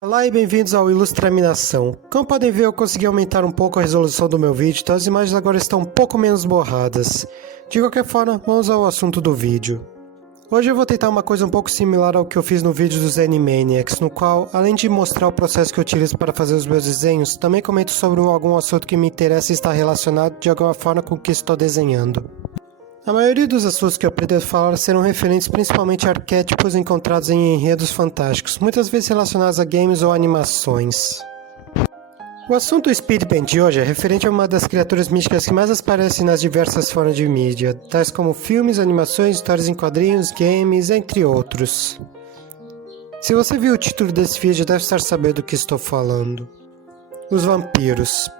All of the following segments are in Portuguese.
Olá e bem-vindos ao Ilustraminação. Como podem ver, eu consegui aumentar um pouco a resolução do meu vídeo, então as imagens agora estão um pouco menos borradas. De qualquer forma, vamos ao assunto do vídeo. Hoje eu vou tentar uma coisa um pouco similar ao que eu fiz no vídeo dos Animaniacs, no qual, além de mostrar o processo que eu utilizo para fazer os meus desenhos, também comento sobre algum assunto que me interessa e está relacionado de alguma forma com o que estou desenhando. A maioria dos assuntos que eu pretendo falar serão referentes principalmente a arquétipos encontrados em enredos fantásticos, muitas vezes relacionados a games ou animações. O assunto Speedband de hoje é referente a uma das criaturas místicas que mais aparecem nas diversas formas de mídia, tais como filmes, animações, histórias em quadrinhos, games, entre outros. Se você viu o título desse vídeo, deve estar sabendo do que estou falando. Os vampiros.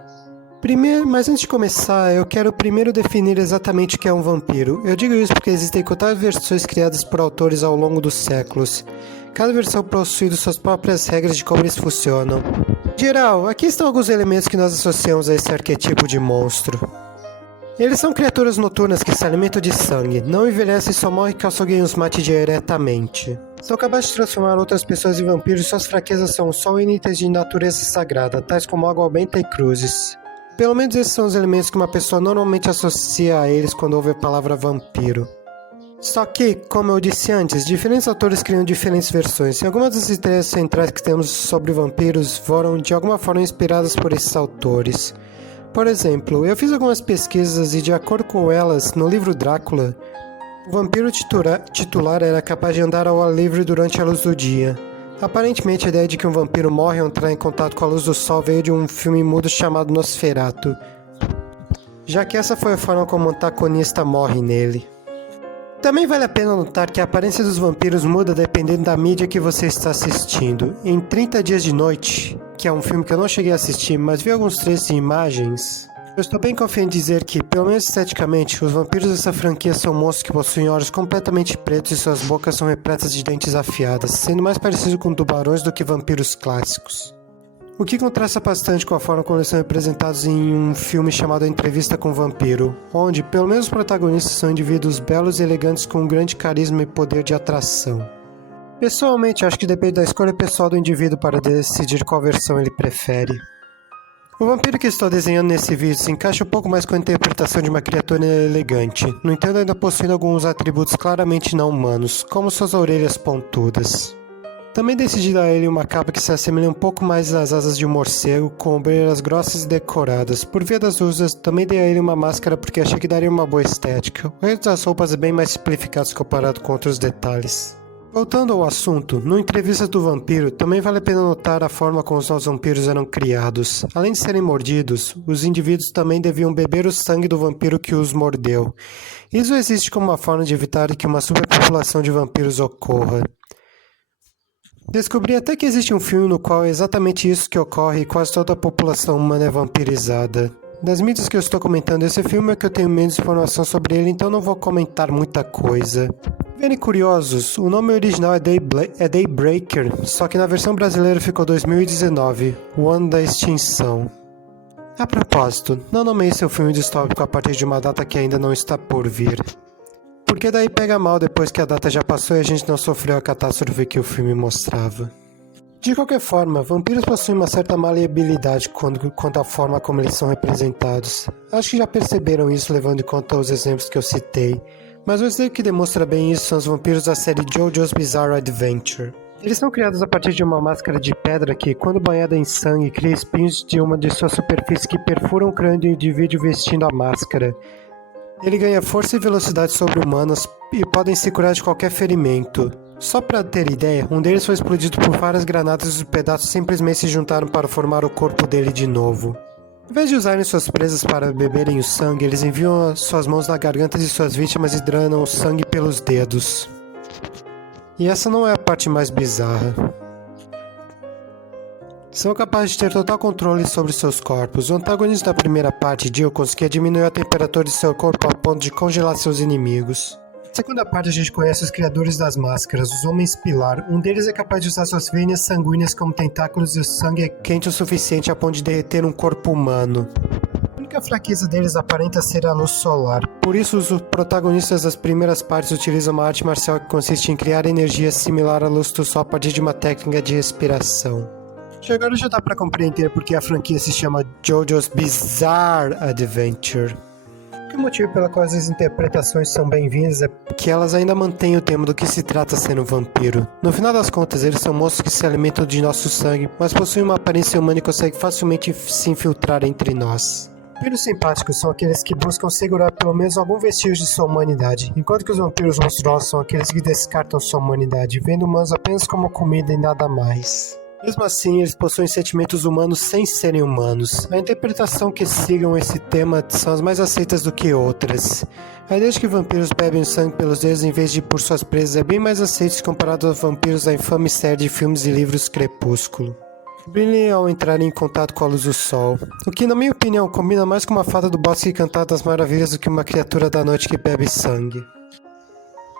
Mas antes de começar, eu quero primeiro definir exatamente o que é um vampiro. Eu digo isso porque existem contadas versões criadas por autores ao longo dos séculos. Cada versão possui suas próprias regras de como eles funcionam. Em geral, aqui estão alguns elementos que nós associamos a esse arquetipo de monstro. Eles são criaturas noturnas que se alimentam de sangue, não envelhecem e só morrem caso alguém os mate diretamente. São capazes de transformar outras pessoas em vampiros e suas fraquezas são só itens de natureza sagrada, tais como água benta e cruzes. Pelo menos esses são os elementos que uma pessoa normalmente associa a eles quando ouve a palavra vampiro. Só que, como eu disse antes, diferentes autores criam diferentes versões, e algumas das ideias centrais que temos sobre vampiros foram de alguma forma inspiradas por esses autores. Por exemplo, eu fiz algumas pesquisas e de acordo com elas, no livro Drácula, o vampiro titular era capaz de andar ao ar livre durante a luz do dia. Aparentemente, a ideia de que um vampiro morre ao entrar em contato com a luz do sol veio de um filme mudo chamado Nosferatu, já que essa foi a forma como o antagonista morre nele. Também vale a pena notar que a aparência dos vampiros muda dependendo da mídia que você está assistindo. Em 30 Dias de Noite, que é um filme que eu não cheguei a assistir, mas vi alguns trechos e imagens, eu estou bem confiante em dizer que, pelo menos esteticamente, os vampiros dessa franquia são monstros que possuem olhos completamente pretos e suas bocas são repletas de dentes afiadas, sendo mais parecidos com tubarões do que vampiros clássicos. O que contrasta bastante com a forma como eles são representados em um filme chamado A Entrevista com o Vampiro, onde, pelo menos os protagonistas são indivíduos belos e elegantes com um grande carisma e poder de atração. Pessoalmente, acho que depende da escolha pessoal do indivíduo para decidir qual versão ele prefere. O vampiro que estou desenhando nesse vídeo se encaixa um pouco mais com a interpretação de uma criatura elegante, no entanto ainda possuindo alguns atributos claramente não humanos, como suas orelhas pontudas. Também decidi dar a ele uma capa que se assemelha um pouco mais às asas de um morcego, com ombreiras grossas e decoradas. Por via das dúvidas, também dei a ele uma máscara porque achei que daria uma boa estética. O resto das roupas é bem mais simplificado comparado com outros detalhes. Voltando ao assunto, no Entrevista do Vampiro, também vale a pena notar a forma como os novos vampiros eram criados. Além de serem mordidos, os indivíduos também deviam beber o sangue do vampiro que os mordeu. Isso existe como uma forma de evitar que uma superpopulação de vampiros ocorra. Descobri até que existe um filme no qual é exatamente isso que ocorre e quase toda a população humana é vampirizada. Das mídias que eu estou comentando esse filme é que eu tenho menos informação sobre ele, então não vou comentar muita coisa. Vendo curiosos, o nome original é Daybreaker, só que na versão brasileira ficou 2019, o ano da extinção. A propósito, não nomeie seu filme distópico a partir de uma data que ainda não está por vir. Porque daí pega mal depois que a data já passou e a gente não sofreu a catástrofe que o filme mostrava. De qualquer forma, vampiros possuem uma certa maleabilidade quanto à forma como eles são representados. Acho que já perceberam isso levando em conta os exemplos que eu citei, mas o exemplo que demonstra bem isso são os vampiros da série JoJo's Bizarre Adventure. Eles são criados a partir de uma máscara de pedra que, quando banhada em sangue, cria espinhos de uma de suas superfícies que perfuram o crânio do indivíduo vestindo a máscara. Ele ganha força e velocidade sobre-humanas e podem se curar de qualquer ferimento. Só para ter ideia, um deles foi explodido por várias granadas e os pedaços simplesmente se juntaram para formar o corpo dele de novo. Em vez de usarem suas presas para beberem o sangue, eles enviam suas mãos na garganta de suas vítimas e drenam o sangue pelos dedos. E essa não é a parte mais bizarra. São capazes de ter total controle sobre seus corpos. O antagonista da primeira parte, Jill, conseguia diminuir a temperatura de seu corpo a ponto de congelar seus inimigos. Na segunda parte, a gente conhece os criadores das máscaras, os Homens Pilar. Um deles é capaz de usar suas veias sanguíneas como tentáculos e o sangue é quente o suficiente a ponto de derreter um corpo humano. A única fraqueza deles aparenta ser a luz solar. Por isso, os protagonistas das primeiras partes utilizam uma arte marcial que consiste em criar energia similar à luz do sol a partir de uma técnica de respiração. Agora já dá pra compreender porque a franquia se chama JoJo's Bizarre Adventure. O motivo pelo qual as interpretações são bem-vindas é que elas ainda mantêm o tema do que se trata sendo um vampiro. No final das contas, eles são monstros que se alimentam de nosso sangue, mas possuem uma aparência humana e conseguem facilmente se infiltrar entre nós. Vampiros simpáticos são aqueles que buscam segurar pelo menos algum vestígio de sua humanidade, enquanto que os vampiros monstruosos são aqueles que descartam sua humanidade, vendo humanos apenas como comida e nada mais. Mesmo assim, eles possuem sentimentos humanos sem serem humanos. A interpretação que sigam esse tema são as mais aceitas do que outras. A ideia de que vampiros bebem sangue pelos dedos em vez de por suas presas é bem mais aceita comparado aos vampiros da infame série de filmes e livros Crepúsculo. Brilhem ao entrar em contato com a luz do sol, o que na minha opinião combina mais com uma fada do bosque cantada das maravilhas do que uma criatura da noite que bebe sangue.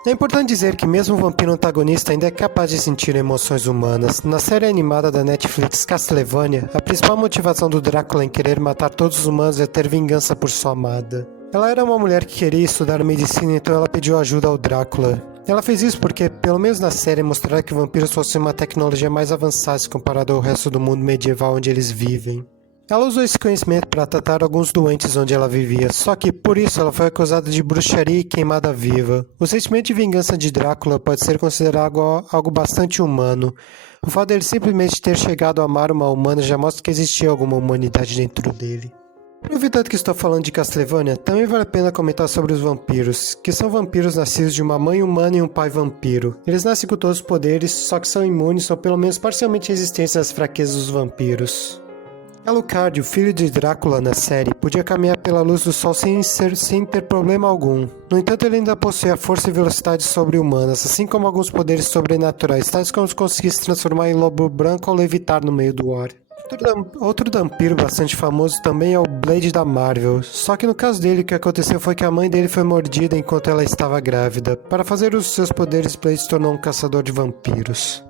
É importante dizer que mesmo o vampiro antagonista ainda é capaz de sentir emoções humanas. Na série animada da Netflix Castlevania, a principal motivação do Drácula em querer matar todos os humanos é ter vingança por sua amada. Ela era uma mulher que queria estudar medicina, então ela pediu ajuda ao Drácula. Ela fez isso porque, pelo menos na série, mostraram que vampiros fossem uma tecnologia mais avançada se comparado ao resto do mundo medieval onde eles vivem. Ela usou esse conhecimento para tratar alguns doentes onde ela vivia, só que por isso ela foi acusada de bruxaria e queimada viva. O sentimento de vingança de Drácula pode ser considerado algo bastante humano. O fato dele simplesmente ter chegado a amar uma humana já mostra que existia alguma humanidade dentro dele. Aproveitando que estou falando de Castlevania, também vale a pena comentar sobre os vampiros, que são vampiros nascidos de uma mãe humana e um pai vampiro. Eles nascem com todos os poderes, só que são imunes ou pelo menos parcialmente resistentes às fraquezas dos vampiros. Alucard, o filho de Drácula na série, podia caminhar pela luz do sol sem ter problema algum. No entanto, ele ainda possuía força e velocidade sobre-humanas, assim como alguns poderes sobrenaturais, tais como conseguir se transformar em lobo branco ou levitar no meio do ar. Outro vampiro bastante famoso também é o Blade da Marvel, só que no caso dele o que aconteceu foi que a mãe dele foi mordida enquanto ela estava grávida. Para fazer uso dos seus poderes, Blade se tornou um caçador de vampiros.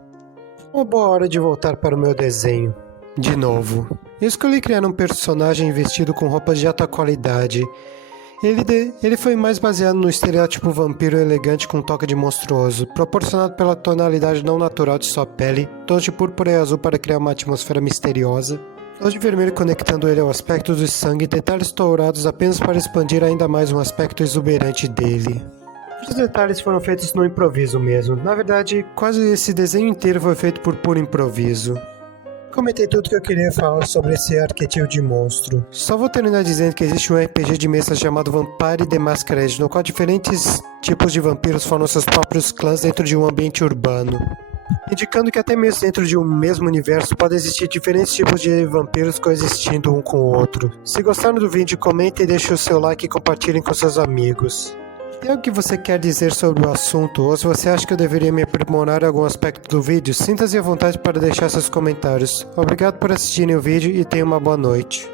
Uma boa hora de voltar para o meu desenho. De novo. Eu escolhi criar um personagem vestido com roupas de alta qualidade. Ele foi mais baseado no estereótipo vampiro elegante com um toque de monstruoso, proporcionado pela tonalidade não natural de sua pele, tons de púrpura e azul para criar uma atmosfera misteriosa, tons de vermelho conectando ele ao aspecto do sangue e detalhes dourados apenas para expandir ainda mais um aspecto exuberante dele. Os detalhes foram feitos no improviso mesmo. Na verdade, quase esse desenho inteiro foi feito por puro improviso. Comentei tudo que eu queria falar sobre esse arquétipo de monstro. Só vou terminar dizendo que existe um RPG de mesa chamado Vampire the Masquerade, no qual diferentes tipos de vampiros formam seus próprios clãs dentro de um ambiente urbano, indicando que até mesmo dentro de um mesmo universo podem existir diferentes tipos de vampiros coexistindo um com o outro. Se gostaram do vídeo, comentem, deixem o seu like e compartilhem com seus amigos. Tem algo que você quer dizer sobre o assunto, ou se você acha que eu deveria me aprimorar em algum aspecto do vídeo, sinta-se à vontade para deixar seus comentários. Obrigado por assistirem o vídeo e tenha uma boa noite.